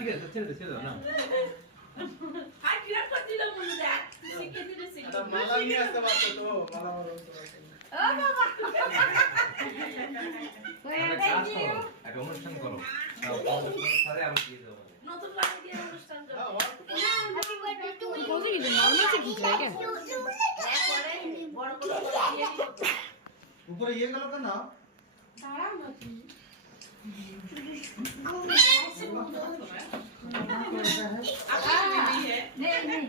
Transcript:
ঠিক আছে ছেড়ে দাও না আর কিরকম করছিল মনে দেখ শিখে দিলে শিখে এটা মালা নিয়ে আসতে পারতো তো মালা বড় হতে পারতো ও বাবা একটা অনুষ্ঠান করো সাথে আমি দিয়ে দেবো নতুন বাড়ি দিয়ে অনুষ্ঠান করব বলছি কিন্তু নরমাল চেক দিতে লাগে পরে বড় করে দিয়ে দিব উপরে ইয়ে গেল কেন দাঁড়াও না তুমি नहीं नहीं